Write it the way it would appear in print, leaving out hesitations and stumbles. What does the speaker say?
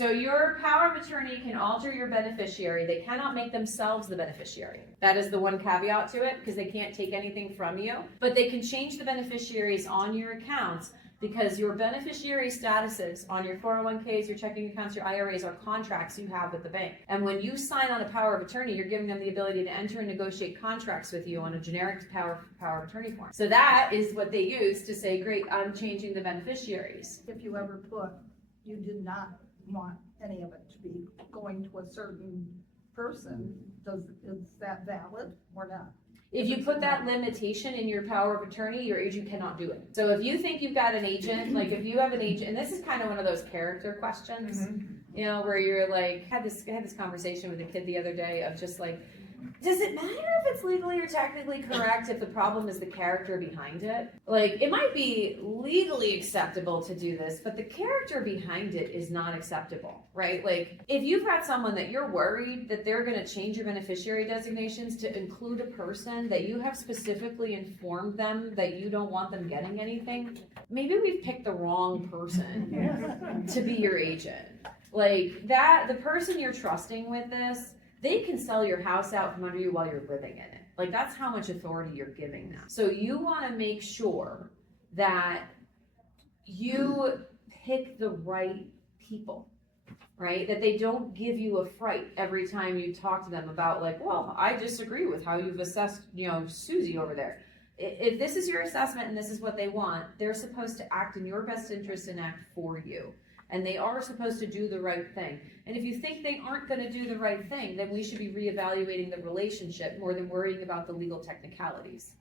So your power of attorney can alter your beneficiary. They cannot make themselves the beneficiary. That is the one caveat to it, because they can't take anything from you. But they can change the beneficiaries on your accounts, because your beneficiary statuses on your 401ks, your checking accounts, your IRAs are contracts you have with the bank. And when you sign on a power of attorney, you're giving them the ability to enter and negotiate contracts with you on a generic power of attorney form. So that is what they use to say, great, I'm changing the beneficiaries. If you ever put, you did not want any of it to be going to a certain person, is that valid or not? If you put that limitation in your power of attorney, your agent cannot do it. So if you think you've got an agent, like if you have an agent, and this is kind of one of those character questions, you know, where you're like, I had this conversation with a kid the other day of just like, does it matter if it's legally or technically correct if the problem is the character behind it? Like, it might be legally acceptable to do this, but the character behind it is not acceptable, right? Like, if you've got someone that you're worried that they're going to change your beneficiary designations to include a person that you have specifically informed them that you don't want them getting anything, maybe we've picked the wrong person to be your agent. Like, that, the person you're trusting with this, they can sell your house out from under you while you're living in it. Like, that's how much authority you're giving them. So you want to make sure that you pick the right people, right? That they don't give you a fright every time you talk to them about like, well, I disagree with how you've assessed, you know, Susie over there. If this is your assessment and this is what they want, they're supposed to act in your best interest and act for you. And they are supposed to do the right thing. And if you think they aren't going to do the right thing, then we should be reevaluating the relationship more than worrying about the legal technicalities.